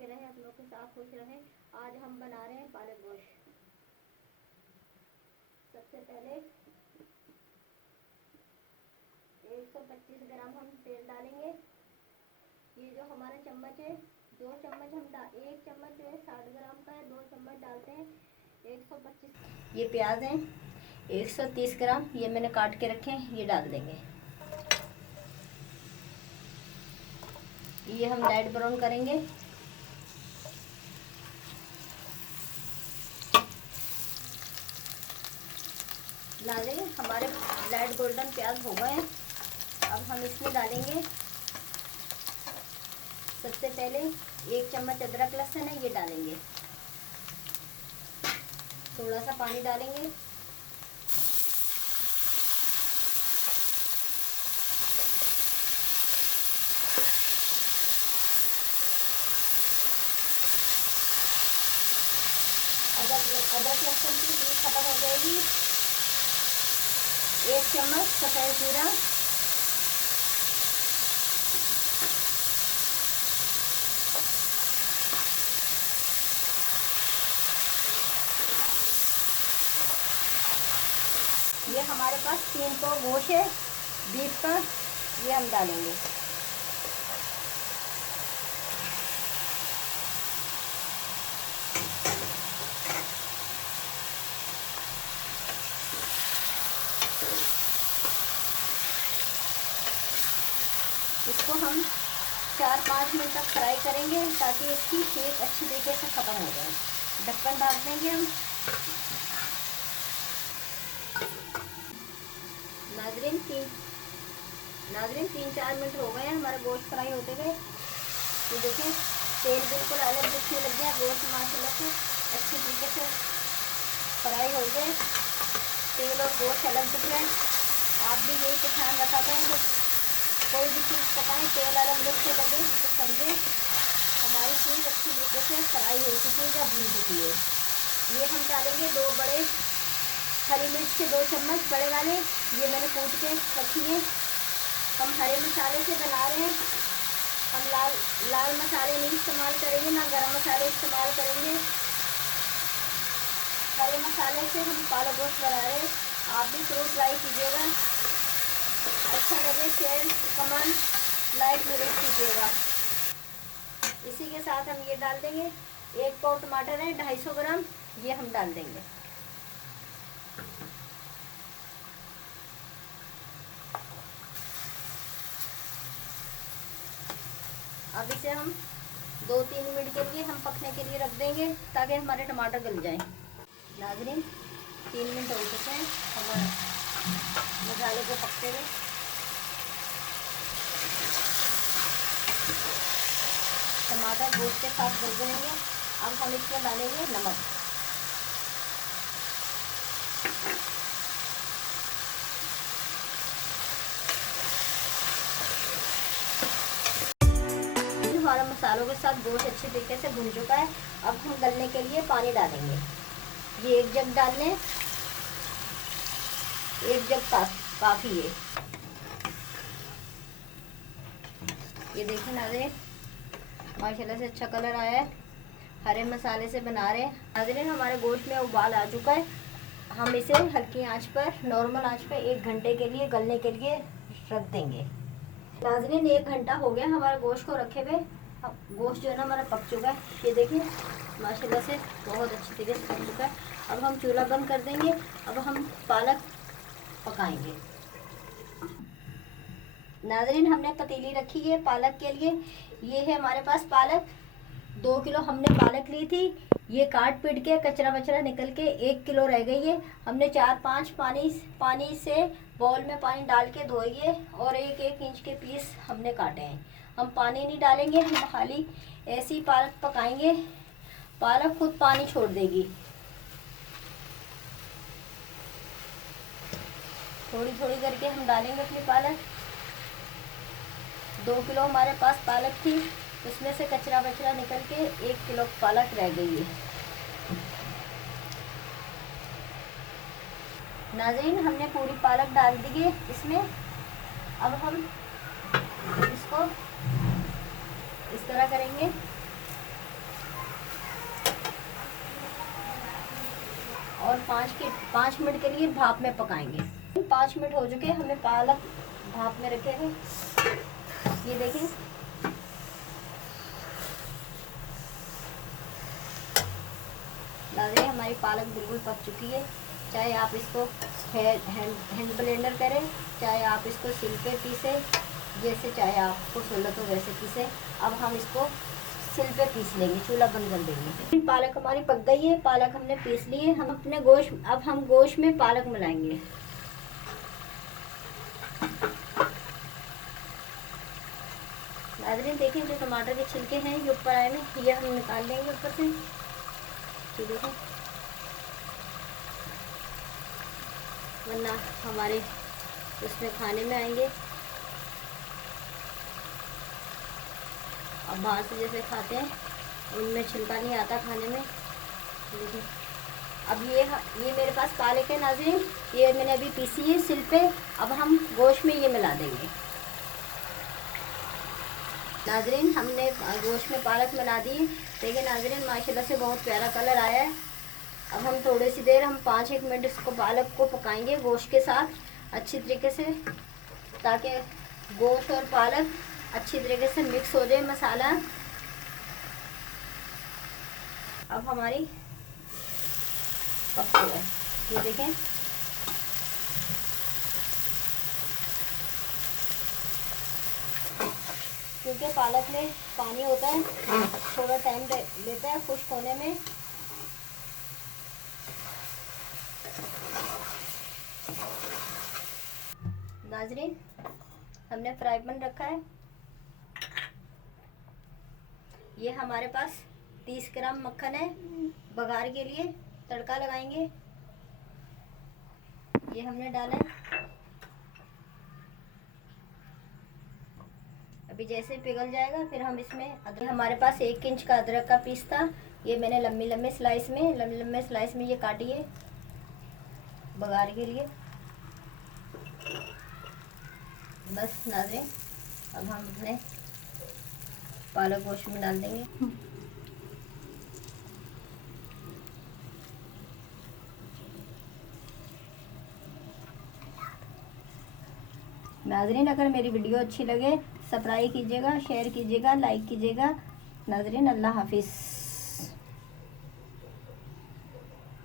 आगे रहे, आप लोग के साथ खुश रहे। आज हम बना रहे हैं पालक गोश्त। सबसे पहले 125 ग्राम हम तेल डालेंगे। ये जो हमारा चम्मच है, 2 चम्मच एक चम्मच जो है 60 ग्राम का है, 2 चम्मच डालते हैं 125। ये प्याज है 130 ग्राम, ये मैंने काट के रखे हैं, ये डाल देंगे। ये हम लाइट ब्राउन करेंगे। नाज़रीन, हमारे लाइट गोल्डन प्याज हो गए हैं। अब हम इसमें डालेंगे सबसे पहले 1 चम्मच अदरक लहसुन है, ये डालेंगे। थोड़ा सा पानी डालेंगे। अदरक लहसुन की पीस खत्म हो जाएगी। 1 चम्मच सफ़ेद जीरा, ये हमारे पास 3 तो गोश्त है बीफ का, ये हम डालेंगे। इसको हम 4-5 मिनट तक फ्राई करेंगे ताकि इसकी शेक अच्छी तरीके से ख़त्म हो जाए। ढक्कन ढक देंगे हम। नाज़रीन 3-4 मिनट हो गए हैं हमारे गोश्त फ्राई होते हुए। ये देखिए तेल बिल्कुल अलग दिखने लग गया। गोश्त माशाल्लाह से अच्छी तरीके से फ्राई हो गए, तेल और गोश्त अलग दिख रहे हैं। आप भी यही तो ध्यान रखा करें, जब कोई भी चीज़ पकाएं तेल अलग दिखने लगे तो समझे हमारी चीज़ अच्छी तरीके से फ्राई हो चुकी है या भून चुकी है। ये हम डालेंगे 2 बड़े हरी मिर्च के 2 चम्मच बड़े वाले, ये मैंने कूट के रखी है। हम हरे मसाले से बना रहे हैं। हम लाल मसाले नहीं इस्तेमाल करेंगे, ना गरम मसाले इस्तेमाल करेंगे। हरे मसाले से हम पालक गोश्त बना रहे हैं। आप भी ज़रूर ट्राई कीजिएगा। अच्छा लगे शेयर कमेंट लाइक ज़रूर कीजिएगा। इसी के साथ हम ये डाल देंगे 1 पाव टमाटर है 250 ग्राम, ये हम डाल देंगे। अब इसे हम 2-3 मिनट के लिए हम पकने के लिए रख देंगे ताकि हमारे टमाटर गल जाएं। नाज़रीन 3 मिनट हो चुके हैं हमारे मसाले को पकते हुए। टमाटर गोश्त के साथ गल जाएंगे। अब हम इसमें डालेंगे नमक। हमारा मसालों के साथ गोश्त अच्छी तरीके से भुन चुका है। अब हम गलने के लिए पानी डालेंगे। ये 1 जग डाल लें, 1 जग काफ़ी है। ये देखिए नाज़रीन माशाल्लाह से अच्छा कलर आया है। हरे मसाले से बना रहे हैं। नाज़रीन हमारे गोश्त में उबाल आ चुका है। हम इसे हल्की आंच पर, नॉर्मल आंच पर 1 घंटे के लिए गलने के लिए रख देंगे। नाज़रीन 1 घंटा हो गया हमारे गोश्त को रखे हुए। अब गोश्त जो है ना हमारा पक चुका है। ये देखिए माशाल्लाह से बहुत अच्छी तरीके से पक चुका है। अब हम चूल्हा बंद कर देंगे। अब हम पालक पकाएंगे। नाज़रीन हमने पतीली रखी है पालक के लिए। ये है हमारे पास पालक, 2 किलो हमने पालक ली थी। ये काट पीट के कचरा वचरा निकल के 1 किलो रह गई है। हमने 4-5 पानी से बाउल में पानी डाल के धोई है और 1-1 इंच के पीस हमने काटे हैं। हम पानी नहीं डालेंगे, हम खाली ऐसी पालक पकाएंगे। पालक खुद पानी छोड़ देगी। थोड़ी थोड़ी करके हम डालेंगे अपनी पालक। 2 किलो हमारे पास पालक थी, उसमें से कचरा वचरा निकल के 1 किलो पालक रह गई है। नाज़रीन हमने पूरी पालक डाल दी है इसमें। अब हम इसको इस तरह करेंगे, 5 मिनट के लिए भाप में पकाएंगे। 5 मिनट हो चुके, हमें पालक भाप में रखे थे, ये देखें। नाज़रीन हमारी पालक बिल्कुल पक चुकी है। चाहे आप इसको हैंड ब्लेंडर करें, चाहे आप इसको सिल पे पीसे, जैसे चाहे आपको सहूलत हो वैसे पीसे। अब हम इसको सिल पे पीस लेंगे, चूल्हा बंद कर देंगे। पालक हमारी पक गई है, पालक हमने पीस ली है। हम अपने गोश्त, अब हम गोश्त में पालक मिलाएंगे। नाज़रीन देखें, जो टमाटर के छिलके हैं ये ऊपर आए हैं, ये हम निकाल लेंगे ऊपर से। ये देखें, वरना हमारे उसमें खाने में आएंगे। अब बाहर से जैसे खाते हैं उनमें छिलका नहीं आता खाने में। देखिए, अब ये मेरे पास पालक है नाज़रीन, ये मैंने अभी पीसी है सिल पे। अब हम गोश्त में ये मिला देंगे। नाज़रीन हमने गोश्त में पालक मिला दी। देखिए नाज़रीन, माशाल्लाह से बहुत प्यारा कलर आया है। अब हम थोड़ी सी देर, हम 5-1 मिनट इसको पालक को पकाएंगे गोश्त के साथ अच्छी तरीके से, ताकि गोश्त और पालक अच्छी तरीके से मिक्स हो जाए मसाला। अब हमारी पक गई है, ये देखें। क्योंकि पालक में पानी होता है, थोड़ा टाइम लेता है खुश्क होने में। नाज़रीन हमने फ्राई पैन रखा है, ये हमारे पास 30 ग्राम मक्खन है। बघार के लिए तड़का लगाएंगे, ये हमने डाला है। अभी जैसे पिघल जाएगा फिर हम इसमें अदरक, हमारे पास 1 इंच का अदरक का पीस था, ये मैंने लंबे लंबे स्लाइस में ये काटी है बघार के लिए। बस नाज़रीन, अब हम अपने पालक गोश्त में डाल देंगे। नाज़रीन अगर मेरी वीडियो अच्छी लगे सब्सक्राइब कीजिएगा, शेयर कीजिएगा, लाइक कीजिएगा। नाज़रीन अल्लाह हाफिज़।